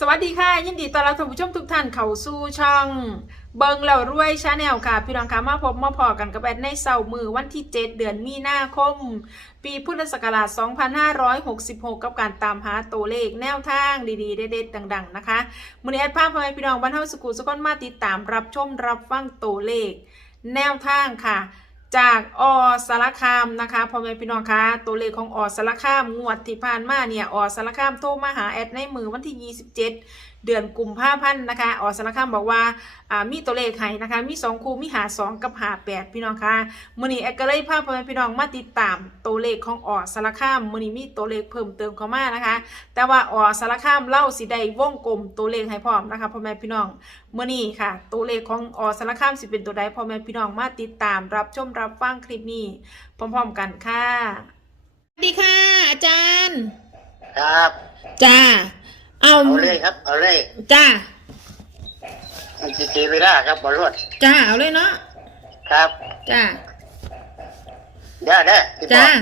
สวัสดีค่ะ ยินดีต้อนรับท่านผู้ชมทุกท่านเข้าสู่ช่อง เบิงแล้วรวยชาแนลค่ะ พี่น้องคะมาพบมาพอกันกับแอดในเสาร์มือวันที่ 7 เดือนมีนาคม ปีพุทธศักราช 2566 กับการตามหาตัวเลขแนวทางดีๆ เด็ดๆดัง ๆ นะคะมือนี้แอดภาพพ่อแม่พี่น้องบ้านเฮาสกุลสกลมาติดตามรับชมรับฟังตัวเลข แนวทางค่ะ จากอสารคามนะคะพ่อแม่พี่น้องคะตัวเลขของอสารคามงวดที่ผ่านมาเนี่ยอสารคามโทรมาหาแอดในมือวันที่ 27เดือนกุมภาพันธ์นะคะอสารคามบอกว่าอ่ามีตัวเลขให้นะคะ มี 2 คู่มีหา 2 กับหา 8 พี่น้องคะมื้อนี้แอดก็เลยพาพ่อแม่พี่น้องมาติดตามตัวเลขของอสารคามมื้อนี้มีตัวเลขเพิ่มเติมเข้ามานะคะ แต่ว่าอสารคามเล่าสิได้วงกลมตัวเลขให้พร้อมนะคะพ่อแม่พี่น้องเมื่อนี้ค่ะ ตัวเลขของอสารคามสิเป็นตัวใดพ่อแม่พี่น้องมาติดตามรับชมรับฟังคลิปนี้พร้อมๆกันค่ะสวัสดีค่ะ อาจารย์ ครับจ้า เอาเอาเลยครับ เอาเลยจ้ามันจะเสียเวลาครับบอลรถจ้าเอาเลยเนาะครับจ้าเด้อเด้อที่บอจ้าก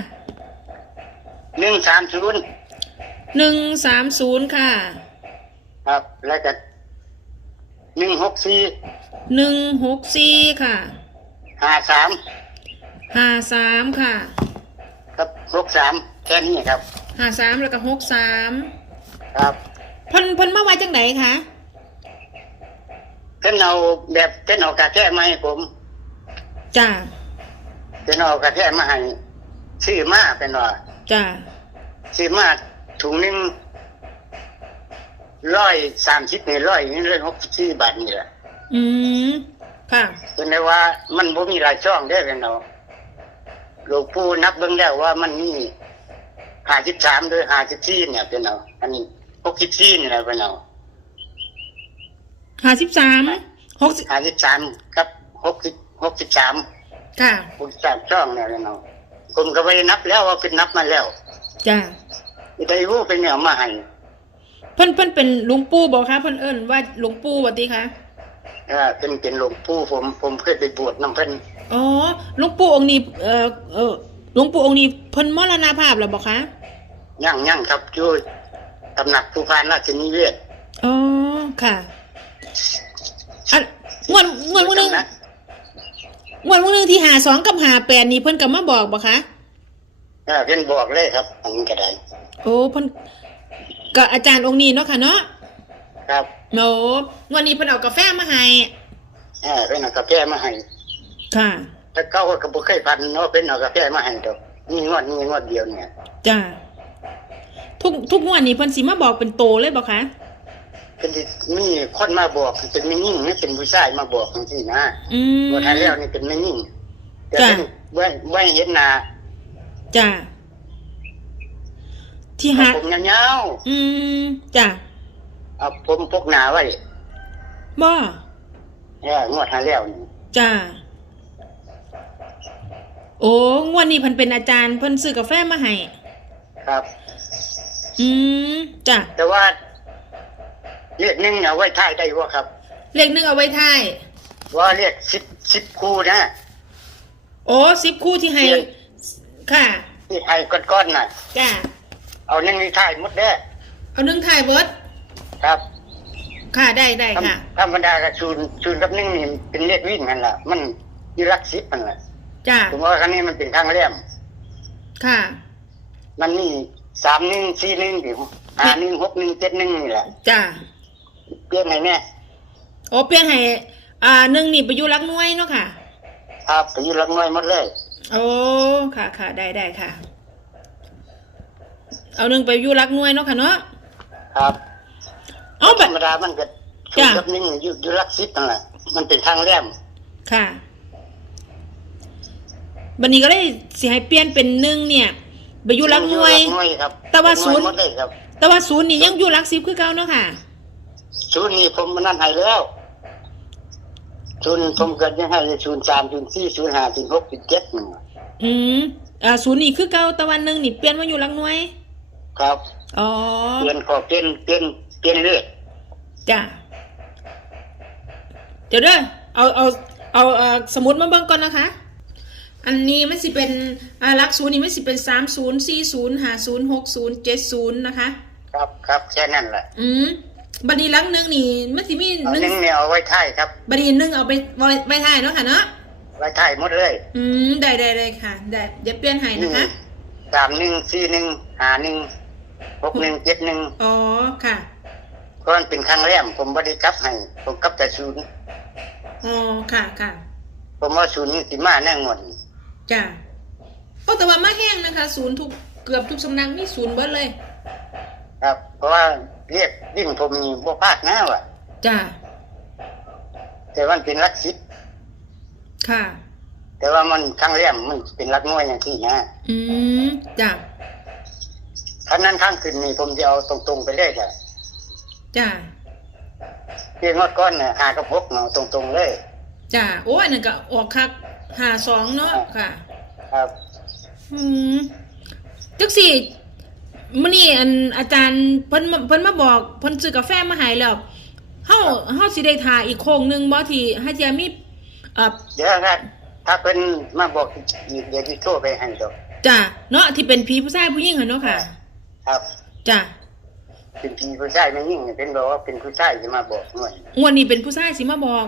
หนึ่งสามศูนย์หนึ่งสามศูนย์ค่ะครับ แล้วก็หนึ่งหกสี่หนึ่งหกสี่ค่ะห้าสามห้าสามค่ะครับหกสามแค่นี้ครับห้าสามแล้วก็หกสามครับ เพิ่นเพิ่นมาไว้จังไหนคะเพิ่นเอาแบบเพิ่นเอากระแทมาให้ผมจ้าเพิ่นเอากระแทมาให้ซื้อมาเป็นว่าจ้าซื้อมาถุงหนึ่งร้อยสามสิบนี่ร้อยนี่เลยหกสิบสี่บาทนี่แหละอืมค่ะ เป็นได้ว่ามันบ่มีหลายช่องได้อเป็นเอาหลวงปู่นับเบิ่งแล้วว่ามันมีห้าสิบสามด้วยห้าสิบสี่เนี่ยเป็นเอาอันนี้ หกสิบสี่นี่แหละเป็นเอาห้าสิบสามหกสิบห้าสิบสามกับหกสิบหกสิบสามค่ะหกสิบสามช่องเนี่ยเป็นเอาผมก็ไปนับแล้วว่าเป็นนับมาแล้วจ้าได้รู้เป็นเนี่ยมาให้เพิ่นเพิ่นเป็นหลวงปู่บอกคะเพิ่นเอิ้นว่าหลวงปู่วัดดีคะเออเป็นเป็นหลวงปู่ผมผมเคยไปบวชน้ำเพิ่นอ๋อหลวงปู่องค์นี้เอ่อเออหลวงปู่องค์นี้เพิ่นมรณภาพแล้วบอกคะย่างย่างครับอยู่ ตำหนักภูพานราชนิเวศอ๋อค่ะอันงวดงวดวันหนึงนะงวดวันหนึงที่หาสองกับหาแปดนี่เพิ่นก็มาบอกบอกคะเออเพิ่นบอกเลยครับอันนี้ก็ได้โอ้เพิ่นก็อาจารย์องค์นี้เนาะค่ะเนาะครับโอ้งวดนี้เพิ่นเอากาแฟมาให้เออเพิ่นเอากาแฟมาให้ค่ะแต่เขาก็บ่เคยพันเนาะเป็นเอากาแฟมาให้ดอกนี่งวดนี้งวดเดียวเนี่ยจ้า ทุกทุกงวดนี้เพิ่นสิมาบอกเป็นโตเลยบอกคะเป็นที่มีคนมาบอกเป็นไม่ยิ่งไม่เป็นผู้ชายมาบอกจังซี่นะอืมงวดที่แล้วนี่เป็นไม่ยิ่งแต่จ้ะเป็นบ่บ่เห็นหน้าจ้าที่หาผมยาวอืมจ้าๆเอาผมพกหน้าไว้บ่เอองวดที่แล้วนี่จ้าโอ้งวดนี้เพิ่นเป็นอาจารย์เพิ่นซื้อกาแฟมาให้ครับ อืมจ้าแต่ว่าเรียกหนึงเอาไว้ท้ายได้บ่ครับ เลขหนึงเอาไว้ท้ายว่าเรียก10 10คู่นะโอ้สิบคู่ที่ให้เรียนค่ะ ที่ให้ก้อนๆน่ะ จ้าเอาหนึงนี่ท้ายหมดเด้อเอาหนึ่งท้ายเบิดครับค่ะ ได้ได้ค่ะ ธรรมดากับศูนย์ศูนย์กับหนึ่งนี่เป็นเลขวิ่งนั่นแหละมันอยี่หลักสิบนั่นแหละจ้าผมว่าครั้งนี้มันเป็นทางเลี่ยม ค่ะ มันมี สามหนึ่งสี่หนึ่งดิห้าหนึ่งหกหนึ่งเจ็ดหนึ่งนี่แหละจ้าเปลี่ยนให้แน่โอ้เปลี่ยนให้อ่าหนึ่งนี่ไปอยู่รักหน้วยเนาะค่ะ ครับไปอยี่หลักน้อยหมดเลย โอ้ค่ะค่ะได้ได้ค่ะ เอาหนึ่งไปอยู่รักหน้วยเนาะค่ะเนาะครับ เอาแบธรบรมดามันก็ศูนจ้ะย์กับหนึ่งอยู่อยู่หลักสิบนั่นแหละมันเป็นทางเลี่ยมค่ะบันนี้ก็เลยสิให้เปลี่ยนเป็นหนึ่งเนี่ย ไปอยู่รักหน่วยอยู่หลักน้อยครับแต่ว่าศูนย์หมดเลยครับแต่ว่าศูนย์นี่ยังอยู่รักสิบคือเก่าเนาะค่ะ ศูนย์นี่ผมมันนั่นให้แล้วศูนย์ผมก็ยังให้ศูนย์สามศูนย์สี่ศูนย์ห้าศูนย์หกศูนย์เจ็ดนี่อืมอ่าศูนย์นี่คือเก่าแต่วันหนึ่งนี่เปลี่ยนมาอยู่รักหน่วย ครับอ๋อ เปลี่ยนขอเปลี่ยนเปลี่ยนเปลี่ยนเลขจ้ะ เดี๋ยวเด้อเอาเอาเอาเอ่อสมุดมาเบิ่งก่อนนะคะ อันนี้มันสิเป็นอ่าหลักศูนย์นี่มันสิเป็นสามศูนย์สี่ศูนย์ห้าศูนย์หกศูนย์เจ็ดศูนย์นะคะ ครับครับแค่นั้นแหละอืมบัดนี้หลังหนึงนี่มันสิมีหเอานึ่งหนึ่งเนี่ยเอาไว้ท้ายครับบัดนี้หนึงเอาไปไว้ไว้ท้ายเนาะค่ะเนาะไว้ท้ายหมดเลย อืมได้ได้ได้ค่ะได้เดี๋ยวเปลี่ยนให้นะคะสามหนึ่งสี่หนึ่งห้าหนึ่งหกหนึ่งเจ็ดหนึ่งอ๋อค่ะเพราะมันเป็นครั้งแรกผมบริกลับให้ผมกลับแต่ศูนย์อ๋อค่ะค่ะผมว่าศูนย์นี่สิมาแน่งหมด จ้ะโอ้แต่ว่ามาแห้งนะคะ ศูนย์ทุกเกือบทุกสำนักมีศูนย์เบิดเลย ครับ เพราะว่าเรียกวิ่งผมนี่บ่พลาดนะว่ะ จ้ะ แต่มันเป็นรักสิบค่ะ แต่ว่ามันครั้งแรกมันเป็นรักน้อยอย่างที่นะอืม จ้ะ ครั้งนั้นครั้งขึ้นนี่ผมจะเอาตรงๆไปเลยจ้ะจ้ะ เพียงงวดก้อนเนี่ยหากับพกเนาะตรงๆเลย จ้ะ โอ้อันนั้นก็ออกคัก หาสองเนาะค่ะ ครับอืมจักสี่มื้อนี้อันอาจารย์เพิ่นมาเพิ่นมาบอกเพิ่นซื้อกาแฟมาให้แล้วเฮาเฮาสิได้ทาอีกโค้งหนึงบ่ที่ให้จะมีเอ่อเดี๋ยวครับถ้าเพิ่นมาบอกอีกเดี๋ยวที่โทรไปให้ดอกจ้ะเนาะที่เป็นผีผู้ชายผู้หญิงหั่นเนาะค่ะครับ จ้ะเป็นพี่ผู้ชายไม่ยิ่งเป็นบอกว่าเป็นผู้ชายจะมาบอกหน่อยงวดนี้เป็นผู้ชายสิมาบอก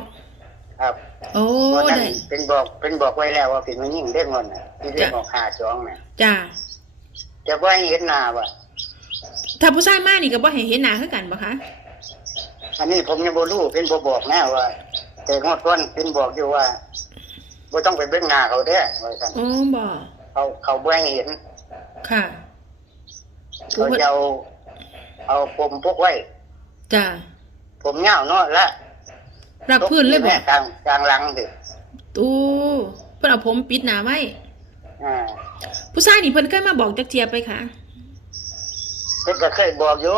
ครับโอ้วันนั้นได้เป็นบอกเป็นบอกไว้แล้วว่าเป็นไม่ยิ่งเด้งเงินน่ะที่เรียกจ้ะบอกหาสองน่ะจ้ะแต่ว่าให้เห็นหน้าว่ะถ้าผู้ชายมานี่ก็บ่ให้เห็นหน้าคือกันบ่คะอันนี้ผมยังบ่รู้เป็นบ่บอกแน่ว่า แต่งวดก่อนเป็นบอกอยู่ว่าบ่ต้องไปเบิ่งหน้าเขาเด้อว่าซั่นอ๋อบ่เขาเขาบ่ให้เห็น ค่ะเขาจะเอาเอาผมพกไว้จ้ะผมยาวเนาะละ รับพื้นเลยบ่แม่กลางกลางหลังสิโอ้เพิ่นเอาผมปิดหน้าไว้อ่าผู้ชายนี่เพิ่นเคยมาบอกจักเทียไปค่ะ เพิ่นก็เคยบอกอยู่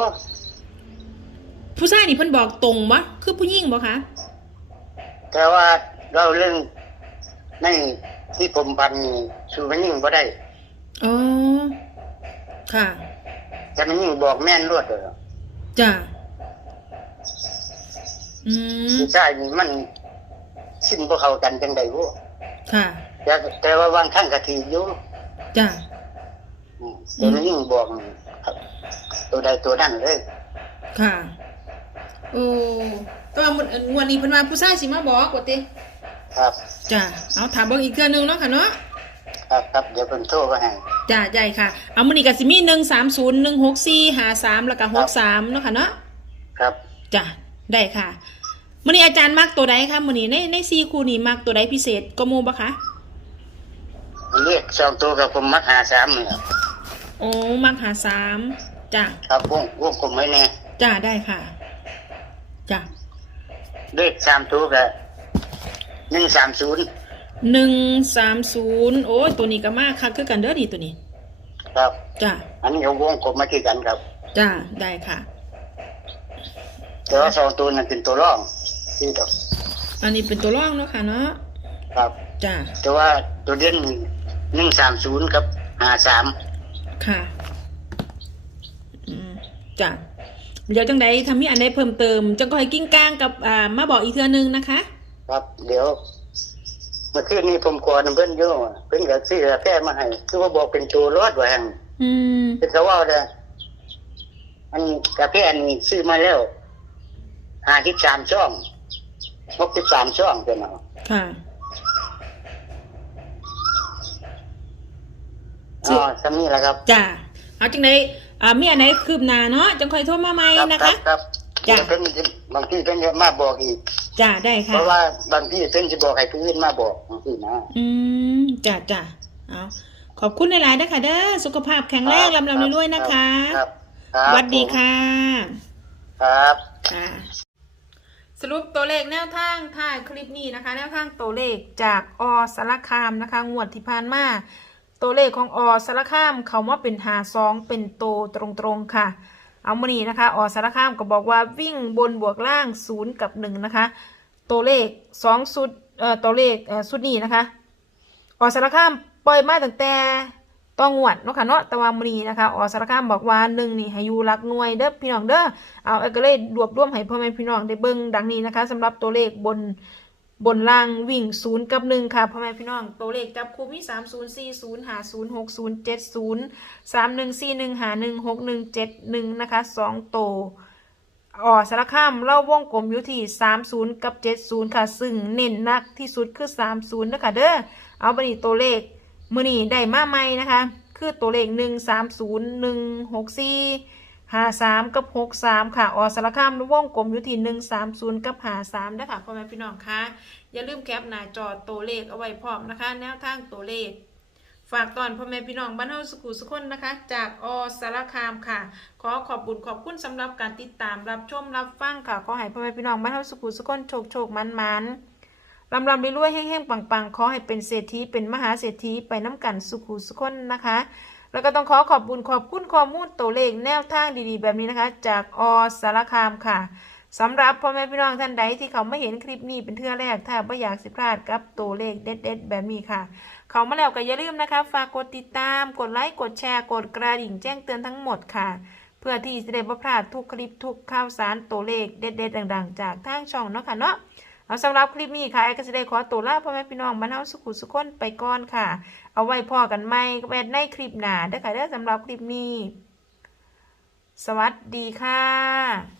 ผู้ชายนี่เพิ่นบอกตรงบ่คือผู้หญิงบ่คะแต่ว่าเราเรื่องในที่ผมพันนี่สู่มันยิ่งบ่ได้อ๋อค่ะ แต่มันยิ่งบอกแม่นรวดเลยจ้ะ อืมผู้ชายนี่มันสิ้นบ่เข้ากันจังได๋บ่ค่ะ แต่แต่ว่าบางครั้งก็ถืออยู่จ้ะอืมแต่มันยิ่งบอกนี่ครับตัวใดตัวนั้นเลย ค่ะ โอ้ก็ว่ามื้องวดนี้เพิ่นว่าผู้ชายสิมาบอกว่าติครับจ้ะเอาถามเบิ่งอีกเทื่อนึงเนาะค่ะเนาะครับครับเดี๋ยวเพิ่นโทรมาให้จ้ะใหญ่ค่ะ เอามื้อนี้ก็สิมี130 164 53แล้วก็63เนาะค่ะเนาะครับจ้ะ ได้ค่ะมื้อนี้อาจารย์มักตัวใดคะมื้อนี้ในใน4คู่นี้มักตัวใดพิเศษก็หมู่บ่คะเรียกสองตัวกับผมมักหาสามนี่แหละโอ้มักหาสามจ้ะครับวงวงกลมไว้แน่จ้ะได้ค่ะจ้ะเลขสามตัวกับหนึ่งสามศูนย์หนึ่งสามศูนย์โอ้ยตัวนี้ก็มากค่ะคือกันเด้อดีตัวนี้ ครับจ้ะอันนี้เขาวงกลมมาคือกันครับจ้ะได้ค่ะ แต่ว่าสองตัวนั้นเป็นตัวร่องที่ดอกอันนี้เป็นตัวร่องเนาะค่ะเนาะครับจ้ะแต่ว่าตัวเด่นหนึ่งสามศูนย์กับหาสามค่ะอืมจ้ะเดี๋ยวจังใดทำมีอันใดเพิ่มเติมจังก็ให้กิ้งก้างกับอ่ามาบอกอีกเทื่อนึงนะคะ ครับเดี๋ยวเมื่อคืนนี้ผมกวนเพื่อนโย่เพื่อนก็ซื้อกาแฟมาให้คือว่าบอกเป็นตัวรอดไว้แห่งอืมเป็นเขาว่าเลยอันกาแฟอันนี้ซื้อมาแล้ว ห้าสิบสามช่องหกสิบสามช่องเป็นเอาค่ะ อ๋อสำนี้แหละครับ จ้ะเอาจังใดอ่ามีอันไหนคืบหน้าเนาะจังค่อยโทรมาใหม่ครับนะครัคะ บครับจ้ะ เพิ่นบางทีเพิ่นจะมาบอกอีก จ้ะได้เพค่ะ ราะว่าบางทีเพิ่นจะบอกให้ผู้อื่นมาบอกบางทีนะ อืมจ้ะจ้ะเอาขอบคุณหลายๆนะคะเด้อสุขภาพแข็งแรงครับลำลำรวยๆนะคะครับคสรับวัสดีค่ะครับ ค่ะ สรุปตัวเลขแนวทางท้ายคลิปนี้นะคะ แนวทางตัวเลขจากอสารคามนะคะ งวดที่ผ่านมาตัวเลขของอสารคามเขามาเป็นหาสองเป็นโตตรงๆค่ะ เอามานี้นะคะ อสารคามก็บอกว่าวิ่งบนบวกล่างศูนย์กับหนึ่งนะคะ ตัวเลขสองสุดเอ่อตัวเลขเอ่อสุดนี้นะคะ อสารคามปล่อยมาตั้งแต่ ต้องงวดเนาะค่ะเนาะแต่ว่ามีนะคะอสารคามบอกว่าหนึ่งนี่ให้อยู่หลักหน่วยเด้อพี่น้องเด้อเอาเอก็เลยรวบรวมให้พ่อแม่พี่น้องได้เบิ่งดังนี้นะคะสำหรับตัวเลขบนบนล่างวิ่งศูนย์กับหนึ่งค่ะพ่อแม่พี่น้องตัวเลขจับคู่มีสามศูนย์สี่ศูนย์หาศูนย์หกศูนย์เจ็ดศูนย์สามหนึ่งสี่หนึ่งหาหนึ่งหกหนึ่งเจ็ดหนึ่งนะคะสองโตวออสารคามเล่าวงกลมอยู่ที่30กับ70ค่ะ ซึ่งเน้นนักที่สุดคือ30นย์นะคะเด้อเอาบัดนี้ตัวเลข มือนี้ได้มาใหม่นะคะ คือตัวเลข130 164 53กับ63ค่ะ ออสารคามวงกลมอยู่ที่130กับ53นะคะพ่อแม่พี่น้องคะอย่าลืมแคปหน้าจอตัวเลขเอาไว้พร้อมนะคะ แนวทางตัวเลข ฝากตอนพ่อแม่พี่น้องบ้านเฮาสุขุสุขคนนะคะ จากอสารคามค่ะ ขอขอบบุญขอบคุณสำหรับการติดตามรับชมรับฟังค่ะ ขอให้พ่อแม่พี่น้องบ้านเฮาสุขุสุขคนโชคโชคมันมัน ลำลำรวยๆแห้งๆปังๆขอให้เป็นเศรษฐีเป็นมหาเศรษฐีไปน้ำกันสุขุสุขคนนะคะ แล้วก็ต้องขอขอบบุญขอบคุณข้อมูลตัวเลขแนวทางดีๆ แบบนี้นะคะ จากอสารคามค่ะสำหรับพ่อแม่พี่น้องท่านใดที่เขาไม่เห็นคลิปนี้เป็นเทื่อแรกถ้าไม่อยากสิพลาดกับตัวเลขเด็ด ๆ แบบนี้ค่ะ เขามาแล้วก็อย่าลืมนะคะ ฝากกดติดตาม กดไลค์กดแชร์กดกระดิ่งแจ้งเตือนทั้งหมดค่ะ เพื่อที่จะได้ไม่พลาดทุกคลิปทุกข่าวสารตัวเลขเด็ด ๆ ดัง ๆ จากทางช่องเนาะค่ะเนาะ เอาสำหรับคลิปนี้ค่ะไอ้ก็จะได้ขอตัวลาพ่อแม่พี่น้องบ้านเฮาสุขุสุขคนไปก่อนค่ะ เอาไว้พอกันใหม่แอดในคลิปหนาเด้อค่ะเด้อสำหรับคลิปนี้ สวัสดีค่ะ